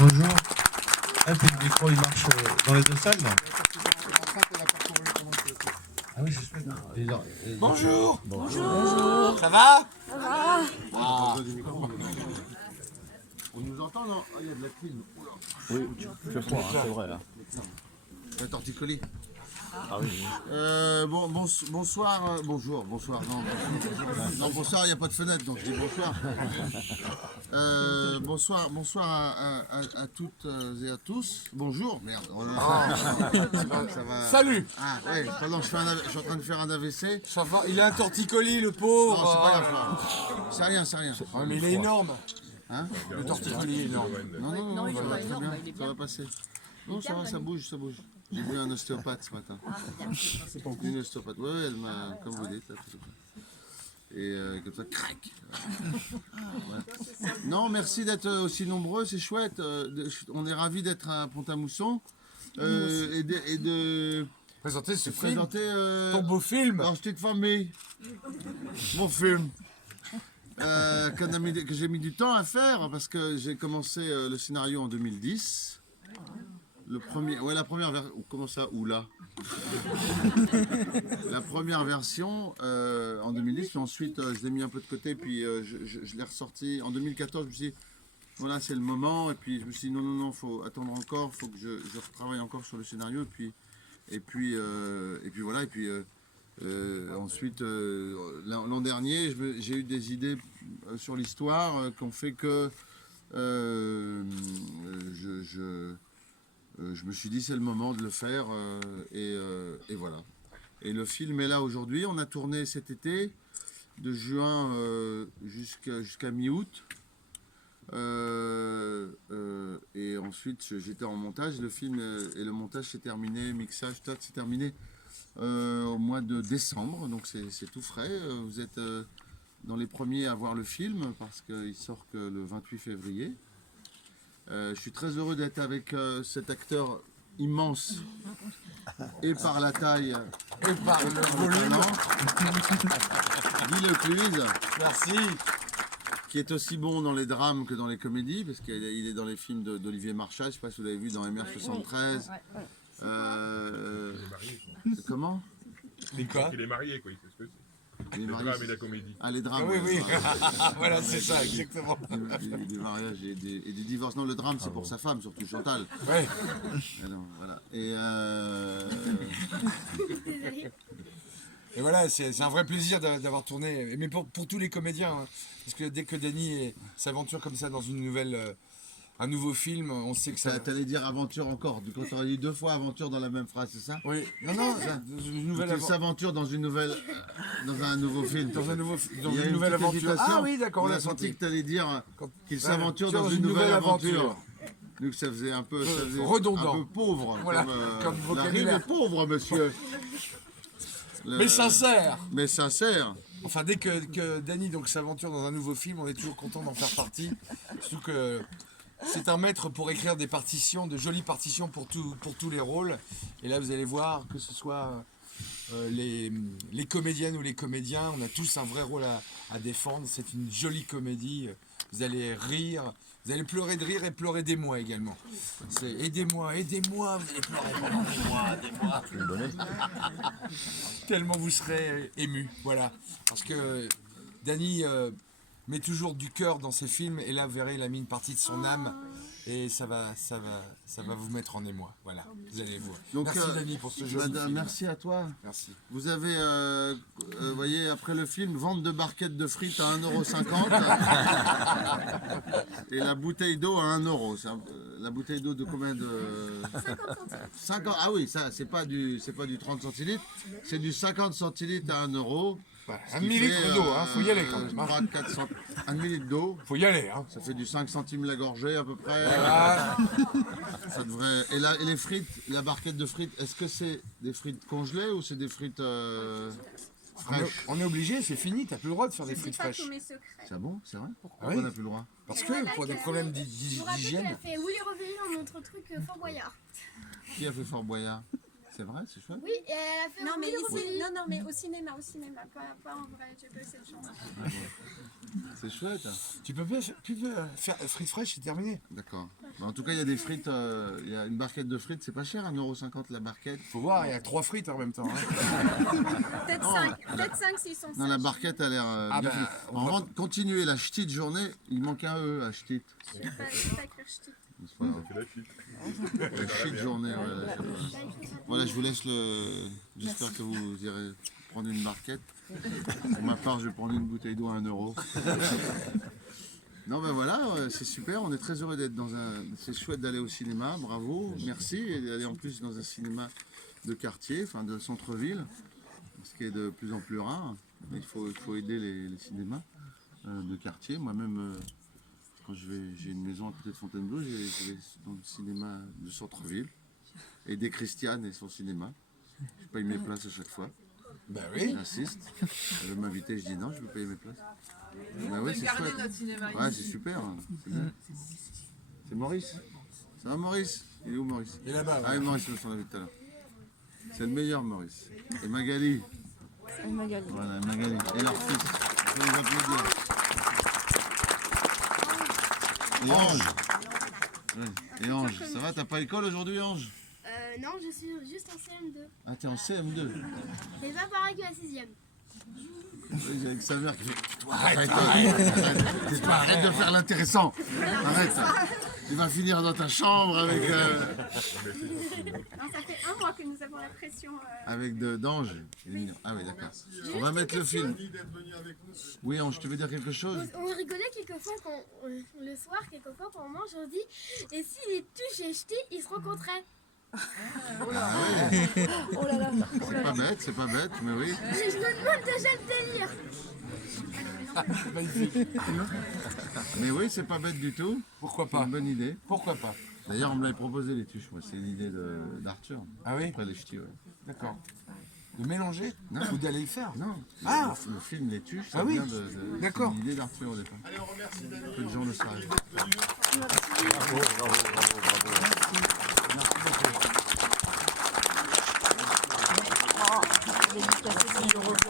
Bonjour. Ah, puis le micro il marche dans les deux salles, non? Ah oui, c'est super. Bonjour. Bonjour. Ça va? On nous entend, non? Ah, il y a de la clim. Oui, tu fais froid, hein, c'est vrai là. La torticolis. Ah oui. Bonsoir, bonjour, bonsoir. Non, bonsoir, il n'y a pas de fenêtre, donc je dis bonsoir. Bonsoir à toutes et à tous. Bonjour, merde. Ça va. Salut. Ah, ouais, pardon, je suis en train de faire un AVC. Ça va? Il a un torticolis, le Non, pauvre. c'est pas grave. C'est rien, c'est rien. Ouais, mais il est énorme. Hein? Le torticolis est énorme. Non, ça va très bien. Ça va passer. Non, ça va, ça bouge, ça bouge. J'ai vu un ostéopathe ce matin. C'est pas une ostéopathe. Oui, elle m'a, comme vous dites, là, tout ça. Et comme ça, crac. Ouais. Non, merci d'être aussi nombreux, c'est chouette. On est ravis d'être à Pont-à-Mousson et de Présenter ce film. présenter Ton beau film. Alors, je t'ai famille. Mon film. Que j'ai mis du temps à faire parce que j'ai commencé le scénario en 2010. Le premier, ouais, la première version. Comment ça? Ou là? La première version en 2010, puis ensuite je l'ai mis un peu de côté, puis je l'ai ressorti en 2014. Je me suis dit, voilà, c'est le moment, et puis je me suis dit, non, faut attendre encore, faut que je retravaille encore sur le scénario, et puis voilà, et puis. Ensuite, l'an dernier, j'ai eu des idées sur l'histoire qui ont fait que je me suis dit c'est le moment de le faire et voilà. Et le film est là aujourd'hui. On a tourné cet été, de juin jusqu'à mi-août. Et ensuite, j'étais en montage. Le film et le montage s'est terminé, mixage, tout c'est terminé au mois de décembre, donc c'est tout frais. Vous êtes dans les premiers à voir le film parce qu'il sort que le 28 février. Je suis très heureux d'être avec cet acteur immense, et par la taille, Et par le volume. Guy Lecluze, Merci. qui est aussi bon dans les drames que dans les comédies, parce qu'il est dans les films d'Olivier Marchal, je ne sais pas si vous l'avez vu dans MR73. Comment? Mais quoi? Il est marié, quoi, il sait ce que c'est. Les Le mariages. drame et la comédie. Ah, les drames. Oui, oui. ouais. Voilà, c'est ça, exactement. Des mariages et des divorces. Non, le drame, c'est pour sa femme, surtout Chantal. Ouais. Et non, voilà. Et voilà, c'est un vrai plaisir d'avoir tourné, mais pour tous les comédiens, hein. Parce que dès que Denis s'aventure comme ça dans une nouvelle, un nouveau film, on sait que ça... T'allais dire aventure encore, du coup t'aurais dit 2 fois aventure dans la même phrase, c'est ça? Oui, non, dans une nouvelle Il s'aventure dans une nouvelle, dans un nouveau film. Dans une Il y a nouvelle petite aventure. hésitation. Ah oui, d'accord, On on a l'a senti senti. que t'allais dire qu'il Ouais, s'aventure dans sur une nouvelle aventure. aventure. Donc ça faisait un peu, redondant. un peu pauvre. Voilà, comme la rime vocabulaire. est pauvre, monsieur. Mais sincère. Mais sincère. Enfin, dès que Danny donc s'aventure dans un nouveau film, on est toujours content d'en faire partie. Surtout que c'est un maître pour écrire des partitions, de jolies partitions pour tous les rôles. Et là, vous allez voir que ce soit les comédiennes ou les comédiens, on a tous un vrai rôle à défendre. C'est une jolie comédie. Vous allez rire, vous allez pleurer de rire et pleurer d'émoi également. C'est aidez-moi, aidez-moi, vous allez pleurer pendant des mois. Tellement vous serez ému, voilà. Parce que Danny met toujours du cœur dans ses films et là vous verrez il a mis une partie de son âme et ça va vous mettre en émoi. Voilà, vous allez voir. Donc, merci Danny pour ce joli film. Merci à toi. Merci. Vous avez, vous voyez, après le film, vente de barquettes de frites à 1,50 € et la bouteille d'eau à 1 €. La bouteille d'eau de combien de... 50. Ah oui, ça, c'est pas du 30 centilitres, c'est du 50 centilitres à 1 €. Voilà, un demi-litre d'eau, hein, faut y aller quand même. 3, 4 1 demi-litre d'eau. Faut y aller, hein. Ça fait du 5 centimes la gorgée à peu près. Voilà. Ça devrait... et les frites, la barquette de frites, est-ce que c'est des frites congelées ou c'est des frites fraîches? On est obligé, c'est fini, t'as plus le droit de faire des frites fraîches. C'est bon, c'est vrai? Pourquoi Ah oui. on n'a plus le droit? Parce que pour des problèmes Je vous rappelle qu'elle d'hygiène. a fait Willy Revenu dans notre truc Fort Boyard. Qui a fait Fort Boyard? C'est vrai, c'est chouette. Oui, et elle a fait Non mais, Willy ici, Revenu. non, mais au cinéma, pas en vrai, j'ai pas eu cette chance. C'est chouette. Tu peux faire frites fraîches, c'est terminé. D'accord. Bah, en tout cas, il y a des frites, il y a une barquette de frites, c'est pas cher, 1,50€ la barquette. Faut voir, il y a 3 frites en même temps. Hein. Peut-être 5 s'ils sont Non, la sages. barquette a l'air Ah bien bah, faite. on En va- revanche, continuer la ch'tite journée, il manque un E à ch'tite. Je sais pas écrire ch'ti. C'est pas grave. La ch'tite journée, voilà. Voilà, je vous laisse le... J'espère que vous irez prendre une barquette. Pour ma part, je vais prendre une bouteille d'eau à 1€. Non, ben voilà, c'est super, on est très heureux d'être dans un... C'est chouette d'aller au cinéma, bravo, merci. Et d'aller en plus dans un cinéma de quartier, enfin de centre-ville, ce qui est de plus en plus rare. Mais il faut aider les cinémas de quartier. Moi-même, quand j'ai une maison à côté de Fontainebleau, je vais dans le cinéma de centre-ville. Aider Christiane et son cinéma. Je paye mes places à chaque fois. Bah oui. J'insiste. Elle veut m'inviter, je dis non, je veux payer mes places. Bah ouais, c'est chouette. Ouais, c'est super. C'est bien. C'est Maurice. Ça va Maurice? Il est où Maurice? Et là-bas. Ah oui, Maurice, je me suis invité tout à l'heure. C'est le meilleur Maurice. Et Magali. Voilà, Magali. Et leur fils. Je vais vous applaudir. Et Ange. Ouais. Et Ange. Ça va, t'as pas école aujourd'hui Ange? Non, je suis juste en CM2. Ah, t'es en CM2. C'est pas pareil que la 6ème. Oui, avec sa mère qui fait toi, arrête de faire l'intéressant. Arrête. Tu vas finir dans ta chambre avec Non, ça fait 1 mois que nous avons la pression. d'Ange. Ah oui, d'accord. On va mettre le film. Oui, Ange, tu veux dire quelque chose? On rigolait quelquefois quand le soir, quelquefois quand on mange, on dit et si les tuches et ch'tis ils se rencontraient? C'est pas bête, mais oui. Je me demande déjà le délire. Magnifique. Mais oui, c'est pas bête du tout. Pourquoi C'est pas? une bonne idée. Pourquoi pas? D'ailleurs, on me l'avait proposé les tuches, moi. C'est une idée d'Arthur. Ah oui? Après les ch'tis, ouais. D'accord. De mélanger? Non. Ou d'aller le faire? Non. Ah. Le film Les Tuches, ça Ah oui. vient de D'accord. c'est une idée d'Arthur au départ. Allez, on remercie peu de gens le savent. Dédicace.